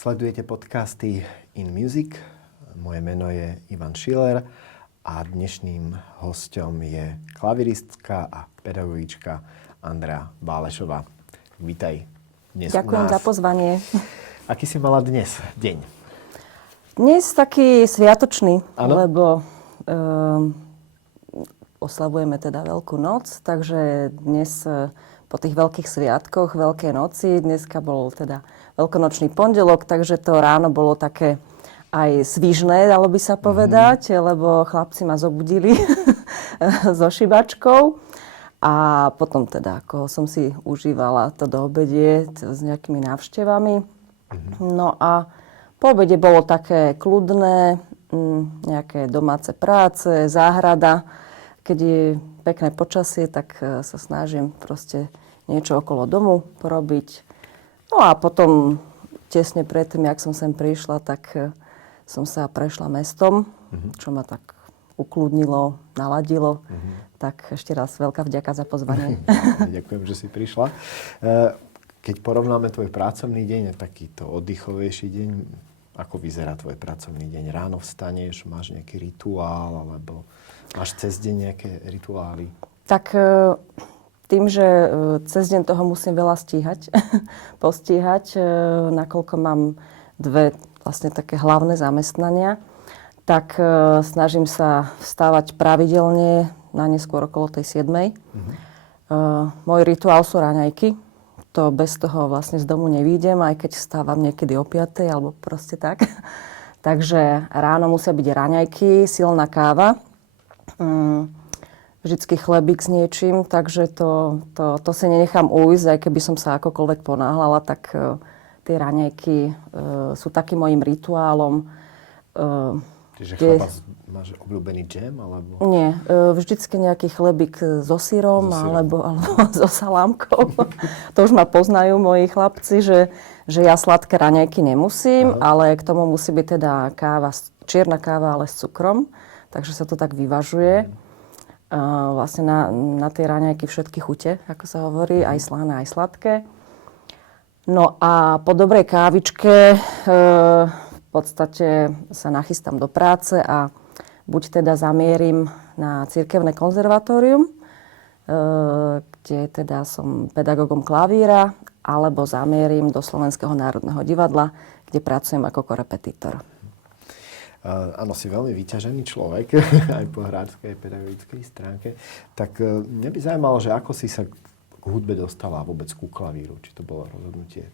Sledujete podcasty In Music. Moje meno je Ivan Schiller a dnešným hosťom je klaviristka a pedagogička Andrea Bálešová. Vítaj dnes Ďakujem za pozvanie. Aký si mala dnes deň? Dnes taký sviatočný, ano? lebo oslavujeme teda Veľkú noc, takže dnes po tých veľkých sviatkoch, Veľkej noci, dneska bol teda veľkonočný pondelok, takže to ráno bolo také aj svižné, dalo by sa povedať, lebo chlapci ma zobudili so šibačkou. A potom teda, ako som si užívala to do obedie s nejakými návštevami. No a po obede bolo také kľudné, nejaké domáce práce, záhrada. Keď je pekné počasie, tak sa snažím proste niečo okolo domu porobiť. No a potom, tesne predtým, jak som sem prišla, tak som sa prešla mestom, čo ma tak ukludnilo, naladilo. Tak ešte raz veľká vďaka za pozvanie. Ďakujem, že si prišla. Keď porovnáme tvoj pracovný deň a takýto oddychovejší deň, ako vyzerá tvoj pracovný deň? Ráno vstaneš, máš nejaký rituál, alebo máš cez deň nejaké rituály? Tak tým, že cez deň toho musím veľa postíhať, nakoľko mám dve vlastne také hlavné zamestnania, tak snažím sa vstávať pravidelne na neskôr okolo tej 7. Môj rituál sú raňajky. To bez toho vlastne z domu nevídem, aj keď vstávam niekedy o 5. alebo proste tak. Takže ráno musia byť raňajky, silná káva, vždycky chlebík s niečím, takže to si nenechám ujsť, aj keby som sa akokoľvek ponáhľala, tak tie raňajky sú takým mojím rituálom. Čiže chleba máš obľúbený džem, alebo? Nie, vždycky nejaký chlebík so syrom, alebo so salámkou. To už ma poznajú moji chlapci, že ja sladké raňajky nemusím, ale k tomu musí byť teda čierna káva, ale s cukrom. Takže sa to tak vyvažuje. Vlastne na tie raňajky všetky chute, ako sa hovorí, aj slané, aj sladké. No a po dobrej kávičke v podstate sa nachystám do práce a buď teda zamierim na cirkevné konzervatórium, kde teda som pedagógom klavíra, alebo zamierim do Slovenského národného divadla, kde pracujem ako korepetitor. Áno, si veľmi vyťažený človek, aj po hráčskej, aj pedagogickej stránke. Tak mňa by zaujímalo, že ako si sa k hudbe dostala vôbec ku klavíru. Či to bolo rozhodnutie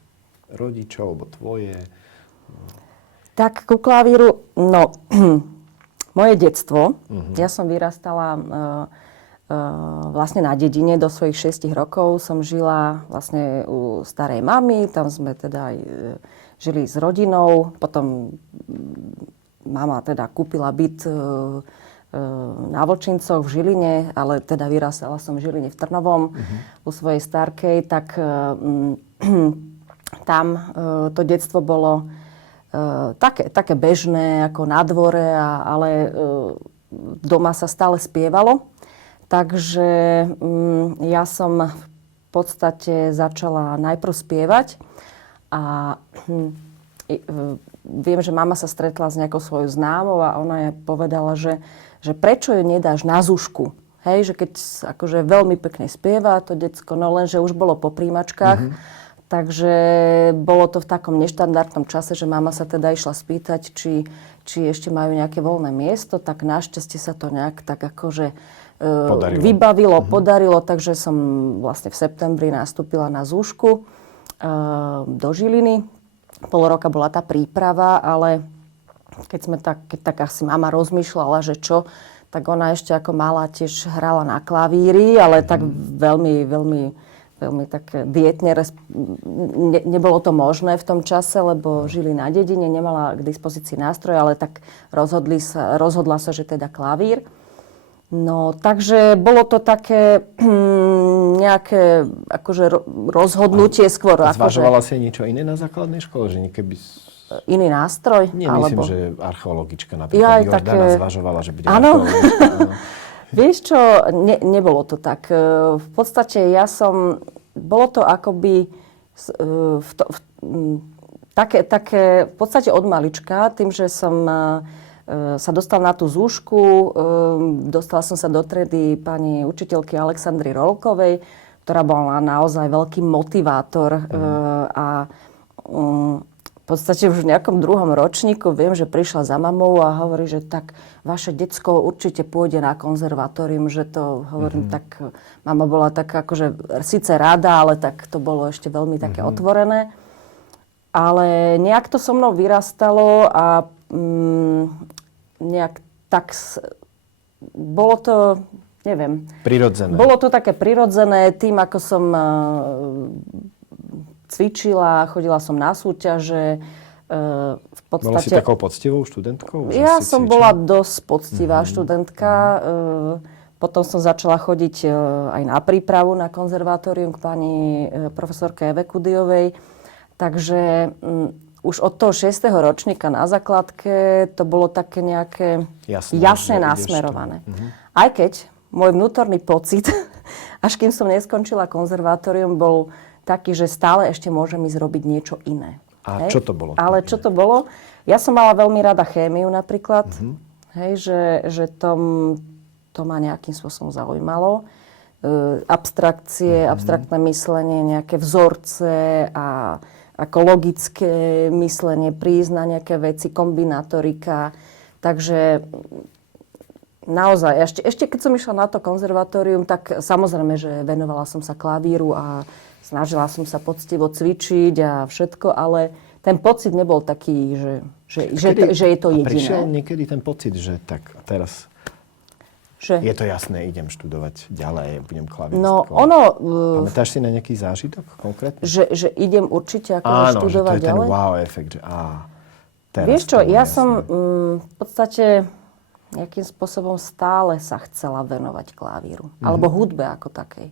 rodičov, alebo tvoje? Tak ku klavíru, no, moje detstvo. Ja som vyrastala vlastne na dedine do svojich 6 rokov. Som žila vlastne u starej mamy, tam sme teda aj žili s rodinou. Potom mama teda kúpila byt na Vlčincoch v Žiline, ale teda vyrastala som v Žiline v Trnovom u svojej starkej, tak tam to detstvo bolo také bežné, ako na dvore, ale doma sa stále spievalo. Takže ja som v podstate začala najprv spievať a viem, že mama sa stretla s nejakou svojou známou a ona jej povedala, že prečo ju nedáš na Zušku. Hej, že keď akože veľmi pekne spieva to decko, no lenže už bolo po príjmačkách. Takže bolo to v takom neštandardnom čase, že mama sa teda išla spýtať, či ešte majú nejaké voľné miesto, tak našťastie sa to nejak tak akože vybavilo, podarilo, takže som vlastne v septembri nastúpila na Zúšku do Žiliny. Pol roka bola tá príprava, ale keď tak asi mama rozmýšľala, že čo, tak ona ešte ako malá tiež hrala na klavíri, ale tak veľmi tak dietne. Nebolo to možné v tom čase, lebo žili na dedine, nemala k dispozícii nástroj, ale tak rozhodla sa, že teda klavír. No, takže bolo to také nejaké akože rozhodnutie skôr. Zvažovala si niečo iné na základnej škole? Že keby... Iný nástroj? Nie, myslím, že archeologička napríklad Jordana zvažovala, že bude archeologička. Vieš čo, nebolo to tak. V podstate bolo to akoby také v podstate od malička, tým, že som sa dostala na tú zúšku, dostala som sa do triedy pani učiteľky Alexandry Rolkovej, ktorá bola naozaj veľký motivátor a v podstate už v nejakom druhom ročníku viem, že prišla za mamou a hovorí, že tak vaše decko určite pôjde na konzervatórium, že to hovorím tak, mama bola taká akože síce rada, ale tak to bolo ešte veľmi také otvorené. Ale nejak to so mnou vyrastalo a nejak tak bolo to, neviem. Prirodzené. Bolo to také prirodzené tým, ako som cvičila, chodila som na súťaže. V podstate... Bola si takou poctivou študentkou? Ja som bola dosť poctivá študentka. Potom som začala chodiť aj na prípravu na konzervatórium k pani profesorke Eve Kudiovej. Takže už od toho 6. ročníka na základke to bolo také nejaké jasne nasmerované. Aj keď môj vnútorný pocit, až kým som neskončila konzervatórium, bol taký, že stále ešte môžem ísť robiť niečo iné. A čo to bolo? Ale čo to bolo? Ja som mala veľmi rada chémiu napríklad. Hej, že to ma nejakým spôsobom zaujímalo. Abstrakcie, abstraktné myslenie, nejaké vzorce a ako logické myslenie, prísť na nejaké veci, kombinatorika. Takže naozaj, ešte keď som išla na to konzervatórium, tak samozrejme, že venovala som sa klavíru a snažila som sa poctivo cvičiť a všetko, ale ten pocit nebol taký, že je to jediné. A prišiel niekedy ten pocit, že tak teraz je to jasné, idem študovať ďalej, budem klavíristka. No pamätáš si na nejaký zážitok konkrétne? Že idem určite študovať ďalej? Áno, že to je ten wow efekt, že teraz vieš čo, ja som v podstate nejakým spôsobom stále sa chcela venovať klavíru. Alebo hudbe ako takej.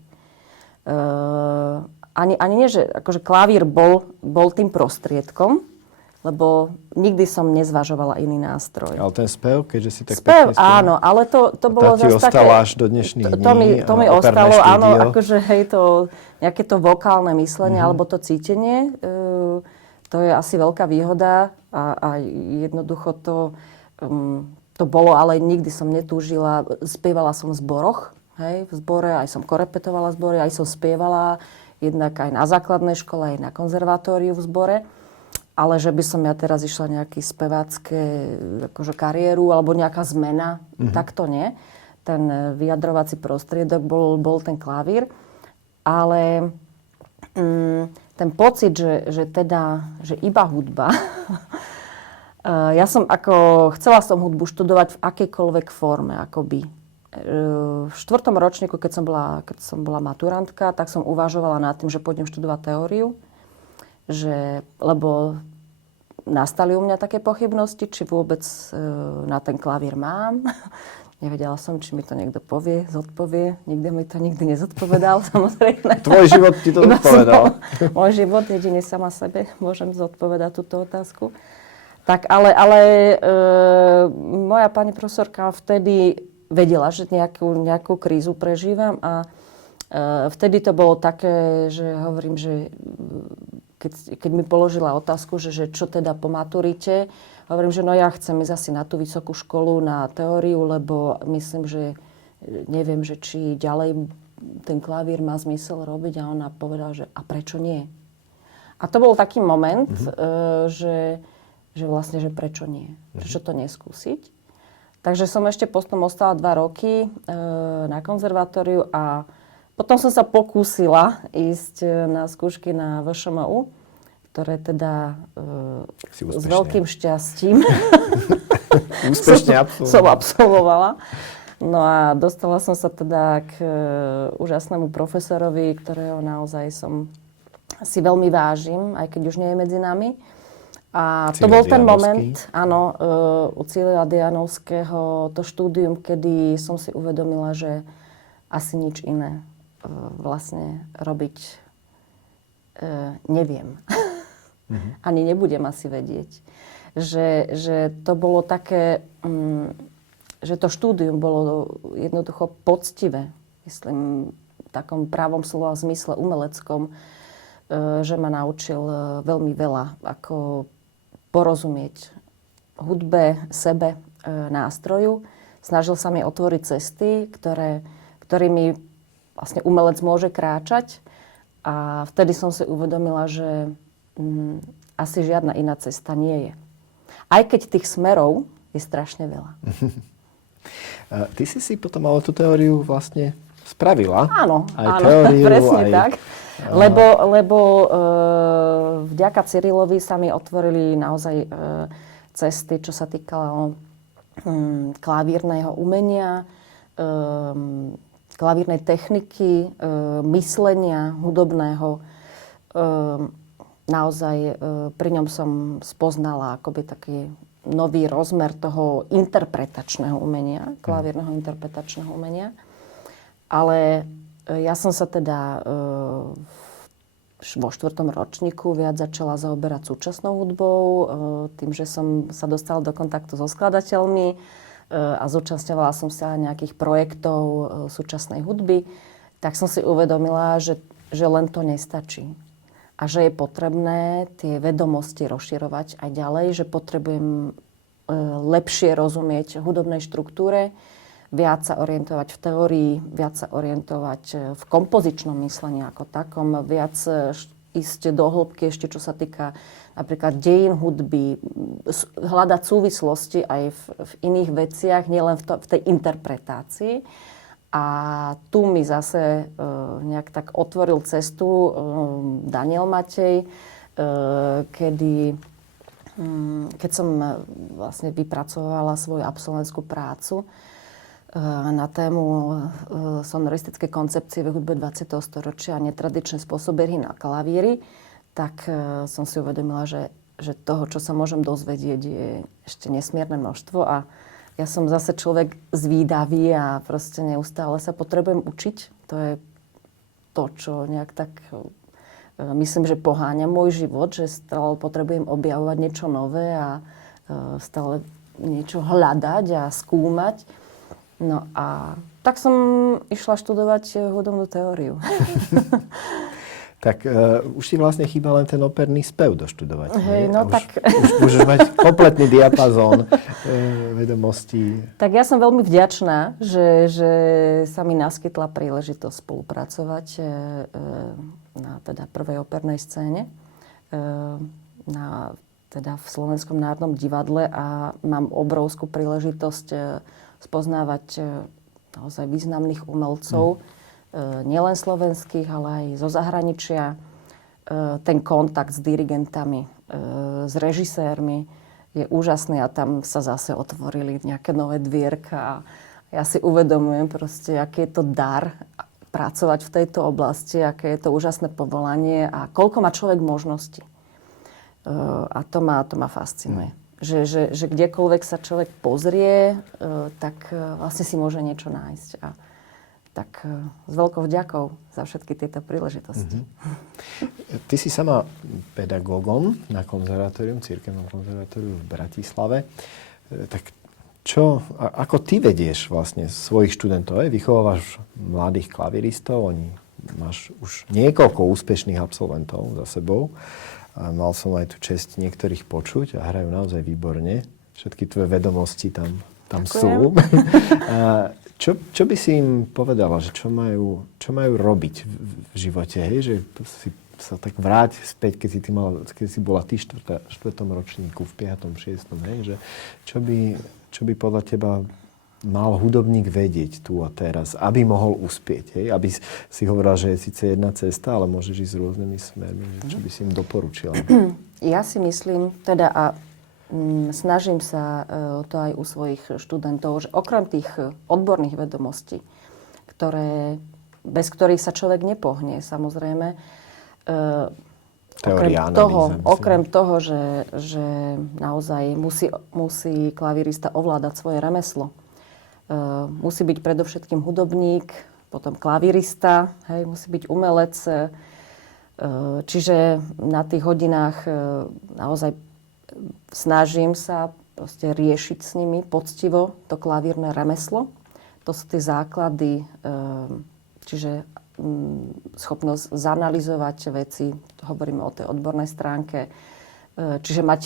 Ani nie, že akože klavír bol tým prostriedkom, lebo nikdy som nezvažovala iný nástroj. Ale ten spev, keďže si tak pekne spievala. Áno, ale to bolo zase také... Tá ti ostala až do dnešných dní. To mi ostalo, áno, akože hej, to nejaké to vokálne myslenie, alebo to cítenie, to je asi veľká výhoda a jednoducho to bolo, ale nikdy som netúžila. Spievala som v zboroch, hej, v zbore, aj som korepetovala zbory, aj som spievala jednak aj na základnej škole, aj na konzervatóriu v zbore. Ale že by som ja teraz išla nejaký spevácké akože kariéru alebo nejaká zmena, tak to nie. Ten vyjadrovací prostriedok bol ten klavír. Ale ten pocit, že iba hudba... Chcela som hudbu študovať v akejkoľvek forme, akoby. V 4. ročníku, keď som bola maturantka, tak som uvažovala nad tým, že pôjdem študovať teóriu. Lebo nastali u mňa také pochybnosti, či vôbec na ten klavír mám. Nevedela som, či mi to niekto zodpovie. Nikto mi to nikdy nezodpovedal, samozrejme. Tvoj život ti to zodpovedal. Môj život, jedine sama sebe môžem zodpovedať túto otázku. Tak ale moja pani profesorka vtedy vedela, že nejakú krízu prežívam a vtedy to bolo také, že hovorím, že keď mi položila otázku, že čo teda po maturite, hovorím, že no ja chcem ísť asi na tú vysokú školu, na teóriu, lebo myslím, že neviem, že či ďalej ten klavír má zmysel robiť. A ona povedala, že a prečo nie? A to bol taký moment, že vlastne, že prečo nie? Prečo to neskúsiť? Takže som ešte potom ostala 2 roky na konzervatóriu a potom som sa pokúsila ísť na skúšky na VŠMU, ktoré teda s veľkým šťastím som absolvovala. No a dostala som sa teda k úžasnému profesorovi, ktorého naozaj som si veľmi vážim, aj keď už nie je medzi nami. A to bol ten moment, áno, u Cília Dianovského, to štúdium, kedy som si uvedomila, že asi nič iné vlastne robiť neviem. Ani nebudem asi vedieť. Že to bolo také, že to štúdium bolo jednoducho poctivé. Myslím, v takom pravom slova zmysle umeleckom. že ma naučil veľmi veľa, ako porozumieť hudbe, sebe, nástroju. Snažil sa mi otvoriť cesty, ktorými vlastne umelec môže kráčať. A vtedy som si uvedomila, že asi žiadna iná cesta nie je. Aj keď tých smerov je strašne veľa. Ty si potom ale tú teóriu vlastne spravila. Áno, teóriu, presne aj... tak. Lebo vďaka Cyrilovi sa mi otvorili naozaj cesty, čo sa týkalo klavírneho umenia, klavírnej techniky, myslenia hudobného. Naozaj pri ňom som spoznala akoby taký nový rozmer toho interpretačného umenia, klavírneho interpretačného umenia. Ale ja som sa teda vo 4. ročníku viac začala zaoberať súčasnou hudbou, tým, že som sa dostala do kontaktu so skladateľmi a zúčastňovala som sa nejakých projektov súčasnej hudby, tak som si uvedomila, že len to nestačí. A že je potrebné tie vedomosti rozširovať aj ďalej, že potrebujem lepšie rozumieť hudobnej štruktúre, viac sa orientovať v teórii, viac sa orientovať v kompozičnom myslení ako takom, viac ísť do hĺbky ešte, čo sa týka napríklad dejín hudby, hľadať súvislosti aj v iných veciach, nielen v tej interpretácii. A tu mi zase nejak tak otvoril cestu Daniel Matej, keď som vlastne vypracovala svoju absolventskú prácu na tému sonoristické koncepcie v hudbe 20. storočia a netradičné spôsoby hry na klavíri, tak som si uvedomila, že toho, čo sa môžem dozvedieť, je ešte nesmierne množstvo. A ja som zase človek zvídavý a proste neustále sa potrebujem učiť. To je to, čo nejak tak myslím, že poháňa môj život, že stále potrebujem objavovať niečo nové a stále niečo hľadať a skúmať. No a tak som išla študovať hudobnú teóriu. Tak už ti vlastne chýba len ten operný spev doštudovať. Hej, no tak... Už môžeš mať kompletný diapazón vedomostí. Tak ja som veľmi vďačná, že sa mi naskytla príležitosť spolupracovať na teda prvej opernej scéne teda v Slovenskom národnom divadle a mám obrovskú príležitosť spoznávať naozaj významných umelcov, nielen slovenských, ale aj zo zahraničia. Ten kontakt s dirigentami, s režisérmi je úžasný a tam sa zase otvorili nejaké nové dvierka a ja si uvedomujem proste, aký je to dar pracovať v tejto oblasti, aké je to úžasné povolanie a koľko má človek možností. A to ma fascinuje. Že kdekoľvek sa človek pozrie, tak vlastne si môže niečo nájsť. A tak s veľkou vďakou za všetky tieto príležitosti. Ty si sama pedagógom na konzervatórium, cirkevnom konzervatóriu v Bratislave. Tak ako ty vedieš vlastne svojich študentov? Vychovávaš mladých klaviristov, máš už niekoľko úspešných absolventov za sebou. A mal som aj tú česť niektorých počuť a hrajú naozaj výborne. Všetky tvoje vedomosti tam sú. Čo by si im povedala, že čo majú robiť v živote? Hej? Že si sa tak vráť späť, keď si bola ty v 4. ročníku, v 5. 6. Hej? Že čo by podľa teba mal hudobník vedieť tu a teraz, aby mohol uspieť. Hej? Aby si hovorila, že je síce jedna cesta, ale môžeš ísť s rôznymi smermi. Čo by si im doporučila? Ja si myslím, teda a snažím sa to aj u svojich študentov, že okrem tých odborných vedomostí, bez ktorých sa človek nepohne, samozrejme, okrem toho, že naozaj musí klavírista ovládať svoje remeslo, musí byť predovšetkým hudobník, potom klavírista, musí byť umelec. Čiže na tých hodinách naozaj snažím sa proste riešiť s nimi poctivo to klavírne remeslo. To sú tie základy, čiže schopnosť zanalyzovať veci, hovoríme o tej odbornej stránke, čiže mať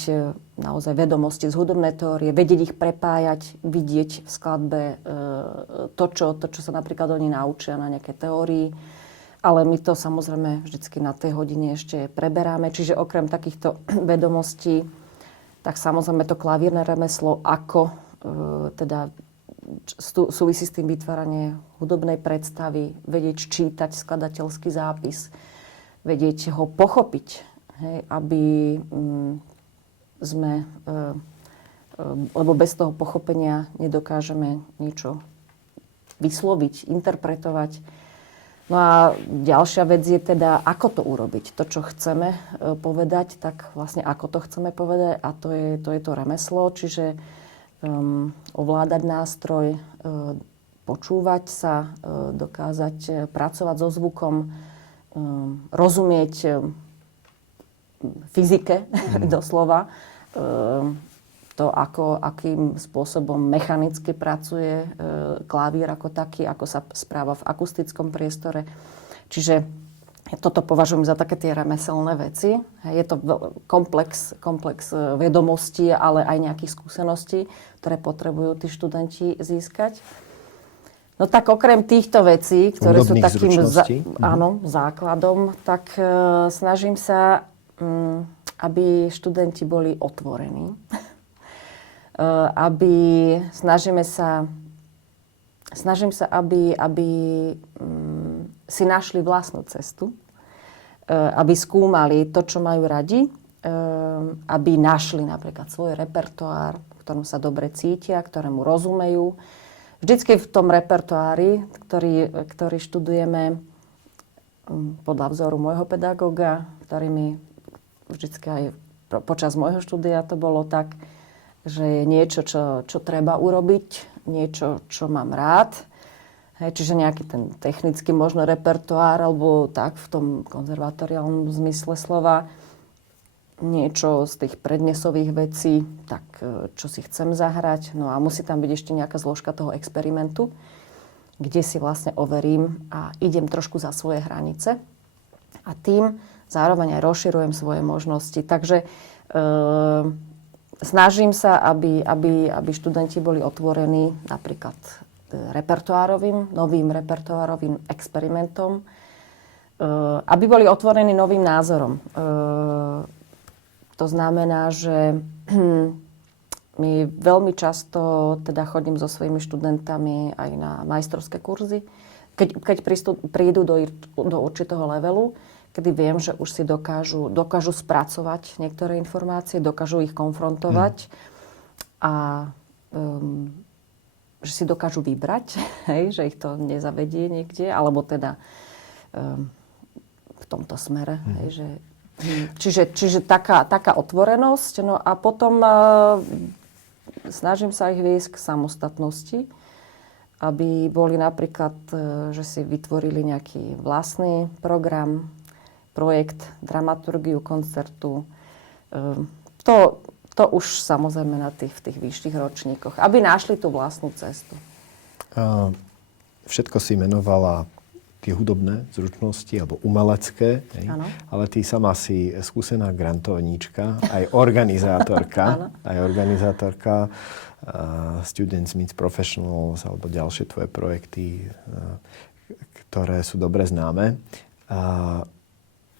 naozaj vedomosti z hudobnej teórie, vedieť ich prepájať, vidieť v skladbe to, čo sa napríklad oni naučia na nejaké teórii. Ale my to samozrejme vždycky na tej hodine ešte preberáme. Čiže okrem takýchto vedomostí, tak samozrejme to klavírne remeslo, ako teda súvisí s tým vytváranie hudobnej predstavy, vedieť čítať skladateľský zápis, vedieť ho pochopiť, hej, aby sme, lebo bez toho pochopenia nedokážeme niečo vysloviť, interpretovať. No a ďalšia vec je teda, ako to urobiť. To, čo chceme povedať, tak vlastne ako to chceme povedať, a to je to remeslo, čiže ovládať nástroj, počúvať sa, dokázať pracovať so zvukom, rozumieť fyzike doslova, to, akým spôsobom mechanicky pracuje klavír ako taký, ako sa správa v akustickom priestore. Čiže toto považujem za také tie remeselné veci. Je to komplex vedomostí, ale aj nejakých skúseností, ktoré potrebujú tí študenti získať. No tak okrem týchto vecí, ktoré sú takým základom, tak snažím sa, aby študenti boli otvorení. Snažím sa, aby si našli vlastnú cestu, aby skúmali to, čo majú radi, aby našli napríklad svoj repertoár, v ktorom sa dobre cítia, ktorému rozumejú. Vždycky v tom repertoári, ktorý študujeme podľa vzoru môjho pedagóga, ktorý mi vždycky aj počas môjho štúdia to bolo tak, že je niečo, čo treba urobiť, niečo, čo mám rád. Hej, čiže nejaký ten technický možno repertoár, alebo tak v tom konzervatoriálnom zmysle slova. Niečo z tých prednesových vecí, tak čo si chcem zahrať. No a musí tam byť ešte nejaká zložka toho experimentu, kde si vlastne overím a idem trošku za svoje hranice. A tým zároveň aj rozširujem svoje možnosti. Takže snažím sa, aby študenti boli otvorení napríklad novým repertoárovým experimentom, aby boli otvorení novým názorom. To znamená, že my veľmi často teda chodím so svojimi študentami aj na majstrovské kurzy, keď prídu do určitého levelu, kedy viem, že už si dokážu spracovať niektoré informácie, dokážu ich konfrontovať a že si dokážu vybrať, hej, že ich to nezavedie niekde, alebo teda v tomto smere. Hej, čiže taká otvorenosť. No a potom snažím sa ich viesť k samostatnosti, aby boli napríklad, že si vytvorili nejaký vlastný program, projekt, dramaturgiu koncertu. To už samozrejme v tých vyšších ročníkoch, aby našli tú vlastnú cestu. Všetko si menovala tie hudobné zručnosti alebo umelecké, ale ty sama si skúsená grantovníčka, aj organizátorka, Students Meet Professionals alebo ďalšie tvoje projekty, ktoré sú dobre známe.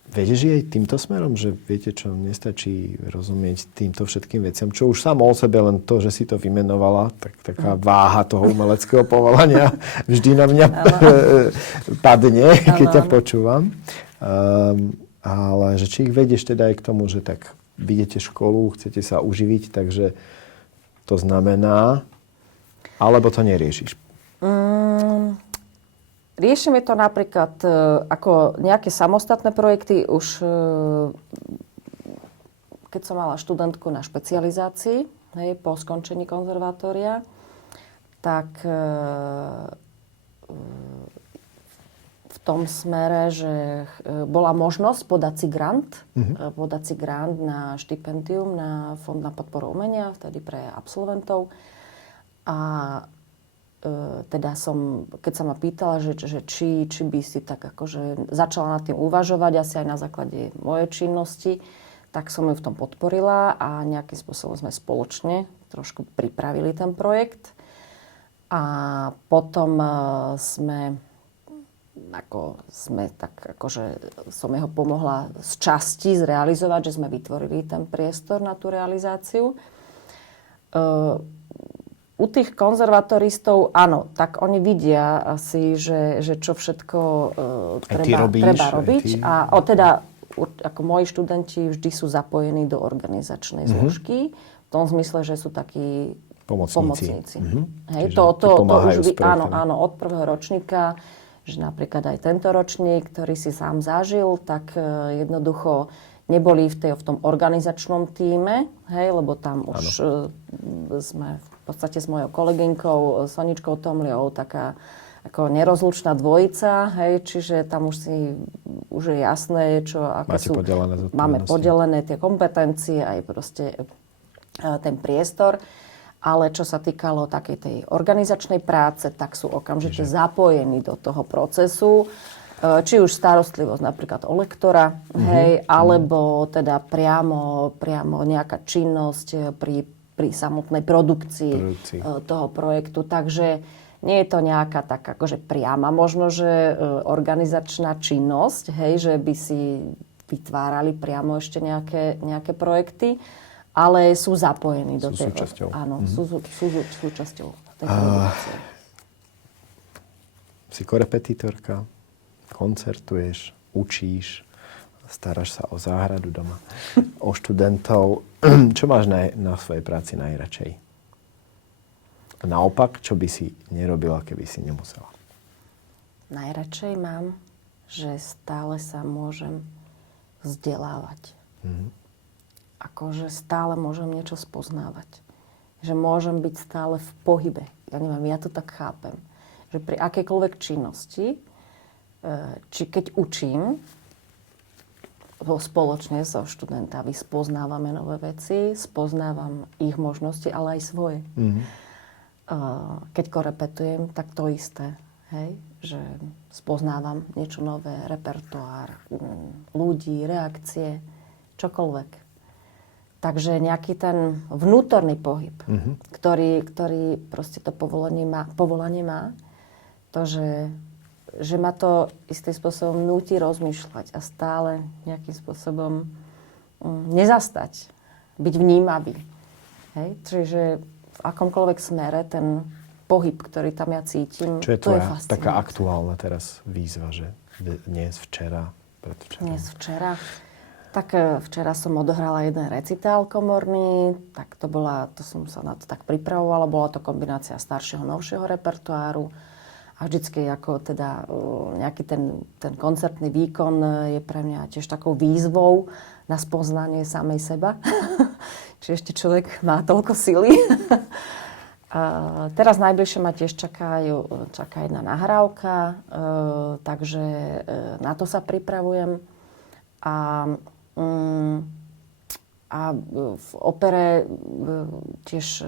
Vieš aj týmto smerom, že viete čo, nestačí rozumieť týmto všetkým veciam, čo už samo o sebe len to, že si to vymenovala, taká váha toho umeleckého povolania vždy na mňa padne, keď ťa počúvam. Ale že či ich vedieš teda aj k tomu, že tak vidíte školu, chcete sa uživiť, takže to znamená, alebo to neriešiš? Riešime to napríklad ako nejaké samostatné projekty už keď som mala študentku na špecializácii, hej, po skončení konzervatória, tak v tom smere, že bola možnosť podať si grant na štipendium na Fond na podporu umenia, vtedy pre absolventov. A teda keď sa ma pýtala, že či by si tak akože začala nad tým uvažovať, asi aj na základe mojej činnosti, tak som ju v tom podporila a nejakým spôsobom sme spoločne trošku pripravili ten projekt. A potom som jeho pomohla z časti zrealizovať, že sme vytvorili ten priestor na tú realizáciu. U tých konzervatoristov, áno, tak oni vidia asi, že čo všetko treba robiť. Ako moji študenti vždy sú zapojení do organizačnej zložky, v tom zmysle, že sú takí pomocníci. Hej, to už áno, od prvého ročníka, že napríklad aj tento ročník, ktorý si sám zažil, tak jednoducho neboli v tom organizačnom tíme, hej, lebo tam už sme v podstate s mojou kolegynkou Soničkou Tomliou taká ako nerozlučná dvojica, hej, čiže tam už je jasné, máme podelené tie kompetencie, aj proste ten priestor. Ale čo sa týkalo takej tej organizačnej práce, tak sú okamžite zapojení do toho procesu. Či už starostlivosť napríklad o lektora, hej, alebo teda priamo nejaká činnosť pri samotnej produkcii toho projektu. Takže nie je to nejaká tak akože priama možno, že organizačná činnosť, hej, že by si vytvárali priamo ešte nejaké projekty, ale sú zapojení do tej... Súčasťou. Áno, sú súčasťou tej produkcie. Si korepetitorka, koncertuješ, učíš, staráš sa o záhradu doma, o študentov. Čo máš na svojej práci najradšej? A naopak, čo by si nerobila, keby si nemusela? Najradšej mám, že stále sa môžem vzdelávať. Akože stále môžem niečo spoznávať. Že môžem byť stále v pohybe. Ja neviem, ja to tak chápem. Že pri akejkoľvek činnosti, či keď učím, spoločne so študentami spoznávame nové veci, spoznávam ich možnosti, ale aj svoje. Keď korepetujem, tak to isté. Hej? Že spoznávam niečo nové, repertoár, ľudí, reakcie, čokoľvek. Takže nejaký ten vnútorný pohyb, ktorý proste to povolanie má, to, že ma to istým spôsobom núti rozmýšľať a stále nejakým spôsobom nezastať, byť vnímavý. Hej? Čiže v akomkoľvek smere ten pohyb, ktorý tam ja cítim, čo je to je tvoja fascinujúce. taká aktuálna teraz výzva, že dnes, včera, predvčera? Dnes, včera. Tak včera som odohrala jeden recitál komorný, tak to som sa na to tak pripravovala, bola to kombinácia staršieho, novšieho repertoáru. A vždycky ako teda nejaký ten koncertný výkon je pre mňa tiež takou výzvou na spoznanie samej seba. Či ešte človek má toľko sily. Teraz najbližšie ma tiež čaká jedna nahrávka, takže na to sa pripravujem. A v opere tiež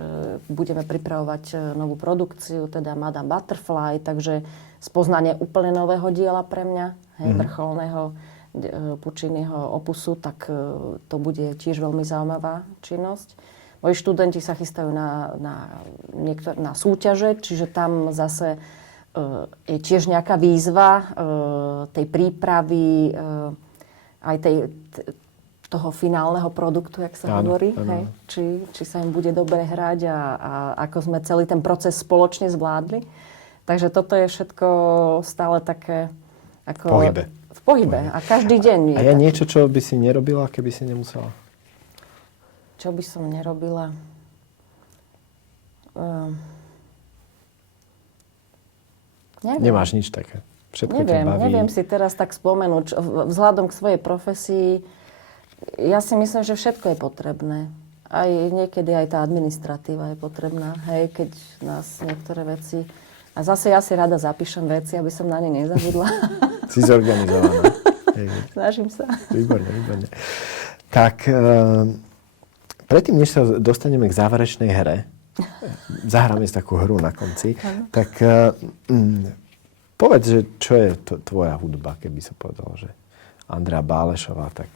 budeme pripravovať novú produkciu, teda Madame Butterfly, takže spoznanie úplne nového diela pre mňa, vrcholného Pucciniho opusu, tak to bude tiež veľmi zaujímavá činnosť. Moji študenti sa chystajú na súťaže, čiže tam zase je tiež nejaká výzva tej prípravy, aj toho finálneho produktu, jak sa hovorí. Hej? Či sa im bude dobre hrať a ako sme celý ten proces spoločne zvládli. Takže toto je všetko stále také... V pohybe. A každý deň. A je niečo, čo by si nerobila, keby si nemusela? Čo by som nerobila? Neviem. Nemáš nič také? Všetko ťa baví? Neviem si teraz tak spomenúť. Vzhľadom k svojej profesii, ja si myslím, že všetko je potrebné. Aj niekedy aj tá administratíva je potrebná. Hej, keď nás niektoré veci... A zase ja si rada zapíšem veci, aby som na ne nezabudla. Si zorganizovaná. Snažím sa. Výborne. Tak, predtým, než sa dostaneme k záverečnej hre, Zahráme si takú hru na konci. Tak povedz, že čo je tvoja hudba, keby som povedal, že Andrea Bálešová, tak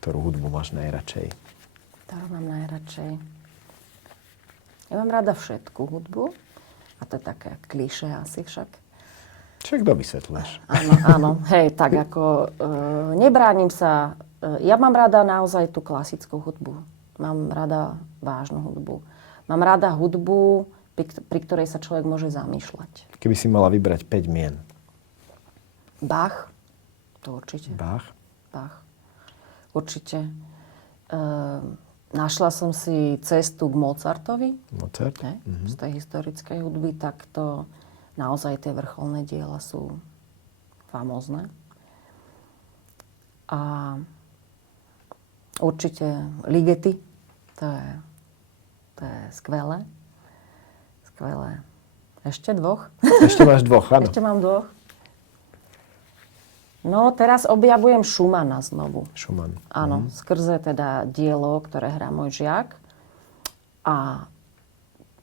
ktorú hudbu máš najradšej? Ktorú mám najradšej? Ja mám rada všetku hudbu. A to je také klišé asi však. Však to vysvetľuješ. Áno. Hej, tak ako nebránim sa. Ja mám rada naozaj tú klasickú hudbu. Mám rada vážnu hudbu. Mám rada hudbu, pri ktorej sa človek môže zamýšľať. Keby si mala vybrať 5 mien. Bach, to určite. Bach. Určite. Našla som si cestu k Mozartovi. Mozart? Z tej historickej hudby, tak to naozaj tie vrcholné diela sú famózne. A určite Ligeti, to je skvelé. Ešte dvoch? Ešte máš dvoch, áno. Ešte mám dvoch. No, teraz objavujem Schumana znovu. Schumann. Áno, skrze teda dielo, ktoré hrá môj žiak. A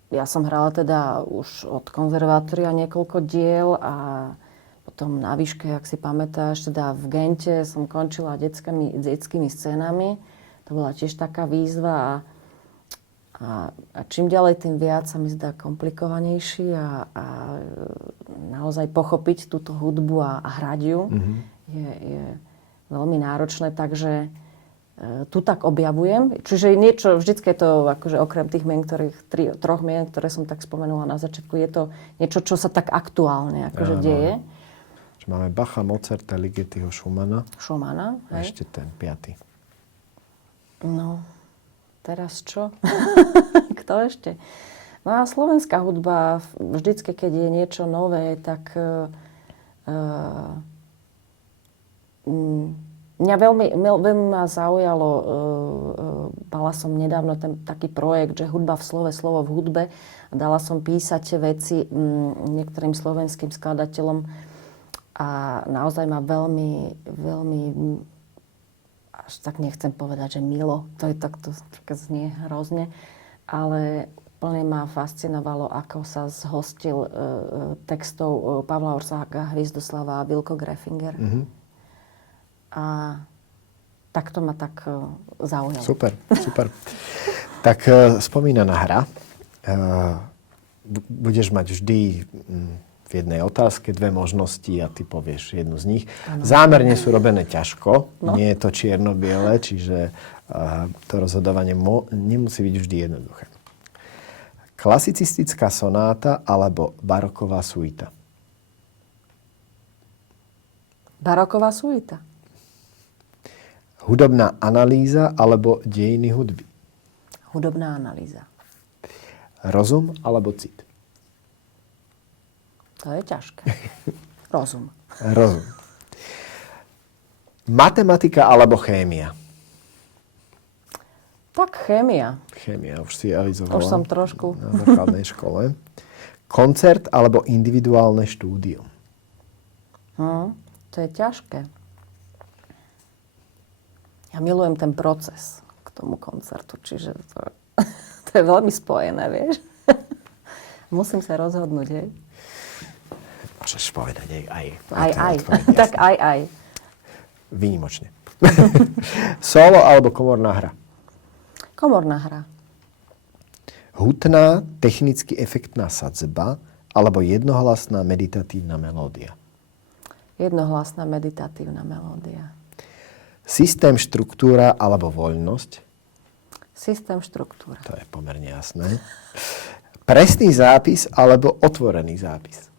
ja som hrala teda už od konzervatória niekoľko diel a potom na výške, ak si pamätáš, teda v Gente som končila detskými scénami. To bola tiež taká výzva a čím ďalej, tým viac sa mi zdá komplikovanejší a naozaj pochopiť túto hudbu a hrať ju je veľmi náročné, takže tu tak objavujem. Čiže niečo, vždycky je to akože okrem tých mien, troch mien, ktoré som tak spomenula na začiatku, je to niečo, čo sa tak aktuálne akože deje. Máme Bacha, Mozarta, Ligetiho, Schumana. Schumana, A hej. ešte ten 5. No, teraz čo? Kto ešte? No a slovenská hudba, vždycky, keď je niečo nové, tak mňa veľmi ma zaujalo, mala som nedávno taký projekt, že hudba v slove, slovo v hudbe. A dala som písať veci niektorým slovenským skladateľom a naozaj ma veľmi, veľmi, až tak nechcem povedať, že milo, to znie hrozne, ale úplne ma fascinovalo, ako sa zhostil textov Pavla Orsáka, Hviezdoslava a Vilko Grefinger. A tak to ma tak zaujalo. Super. Tak spomínaná hra. Budeš mať vždy v jednej otázke 2 možnosti a ty povieš jednu z nich. Ano. Zámerne sú robené ťažko. No. Nie je to čierno-biele, čiže to rozhodovanie nemusí byť vždy jednoduché. Klasicistická sonáta alebo baroková suita? Baroková suita. Hudobná analýza alebo dejiny hudby? Hudobná analýza. Rozum alebo cit? To je ťažké. Rozum. Rozum. Matematika alebo chémia? Tak chémia. Chémia, už si avizovala. Už som trošku. Na základnej škole. Koncert alebo individuálne štúdium? To je ťažké. Ja milujem ten proces k tomu koncertu, čiže to je veľmi spojené, vieš. Musím sa rozhodnúť, hej. Môžeš povedať aj. Aj. Tak aj. Výnimočne. Solo alebo komorná hra? Komorná hra. Hutná, technicky efektná sadzba alebo jednohlasná meditatívna melódia? Jednohlasná meditatívna melódia. Systém, štruktúra alebo voľnosť? Systém, štruktúra. To je pomerne jasné. Presný zápis alebo otvorený zápis?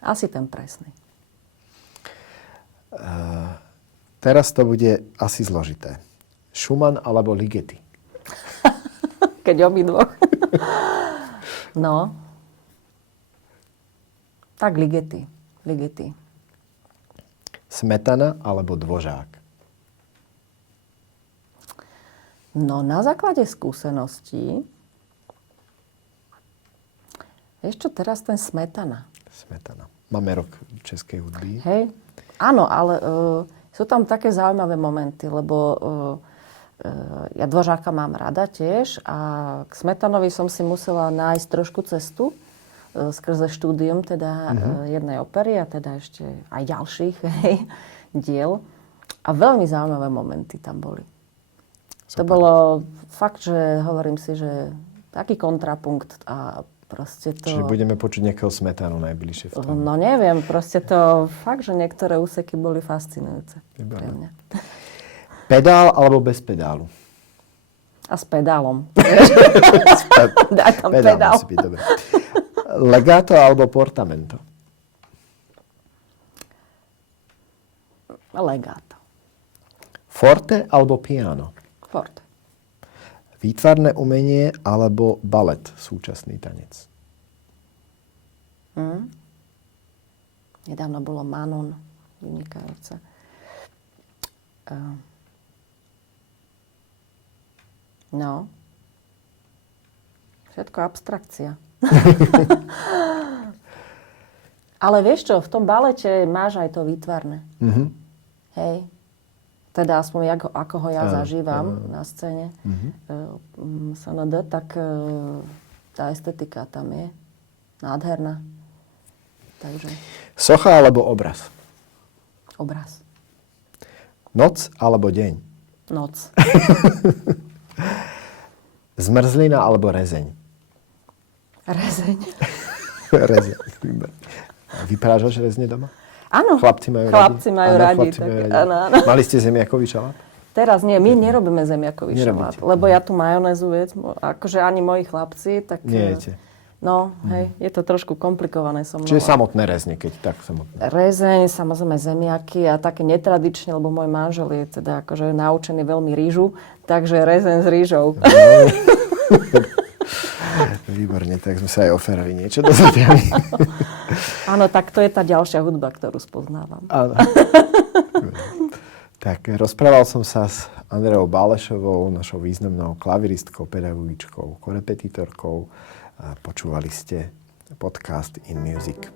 Asi ten presný. Teraz to bude asi zložité. Schumann alebo Ligeti? Keď obidvoch. No. Tak Ligeti. Smetana alebo Dvořák? No, na základe skúseností, vieš čo, teraz ten Smetana. Máme rok českej hudby. Hej? Áno, ale sú tam také zaujímavé momenty, lebo ja Dvořáka mám rada tiež a k Smetanovi som si musela nájsť trošku cestu skrze štúdium teda jednej opery a teda ešte aj ďalších diel. A veľmi zaujímavé momenty tam boli. Super. To bolo fakt, že hovorím si, že taký kontrapunkt a proste to... Čiže budeme počuť nejakého Smetanu najbližšie v tom. No neviem, proste to fakt, že niektoré úseky boli fascinujúce pre mňa. Pedál alebo bez pedálu? A s pedálom. Daj tam pedál. Musí byť, dobre. Legato alebo portamento? Legato. Forte alebo piano? Forte. Výtvarné umenie alebo balet, súčasný tanec? Nedávno bolo Manon, vynikajúce. No. Všetko abstrakcia. Ale vieš čo, v tom balete máš aj to výtvarné. Hej. Teda aspoň ako ho ja zažívam na scéne. SND, tak tá estetika tam je nádherná. Takže... Socha alebo obraz? Obraz. Noc alebo deň? Noc. Zmrzlina alebo rezeň? Rezeň. Rezeň. Vyprážaš rezne doma? Áno. Chlapci majú radi. Áno. Mali ste zemiakový šalát? Teraz nie, my nerobíme zemiakový šalát, lebo ja tu majonézu, akože ani moji chlapci, tak... Nejete. No, hej, je to trošku komplikované so mnou. Čiže samotné rezne, keď tak samotné. Rezeň, samozrejme zemiaky a také netradične, lebo môj manžel je teda akože naučený veľmi rýžu, takže rezeň s rýžou. Výborne, tak sme sa aj o Ferovi niečo dozvedeli. Áno, tak to je tá ďalšia hudba, ktorú spoznávam. Áno. Tak, rozprával som sa s Andreou Bálešovou, našou významnou klaviristkou, pedagogičkou, korepetitorkou. Počúvali ste podcast In Music.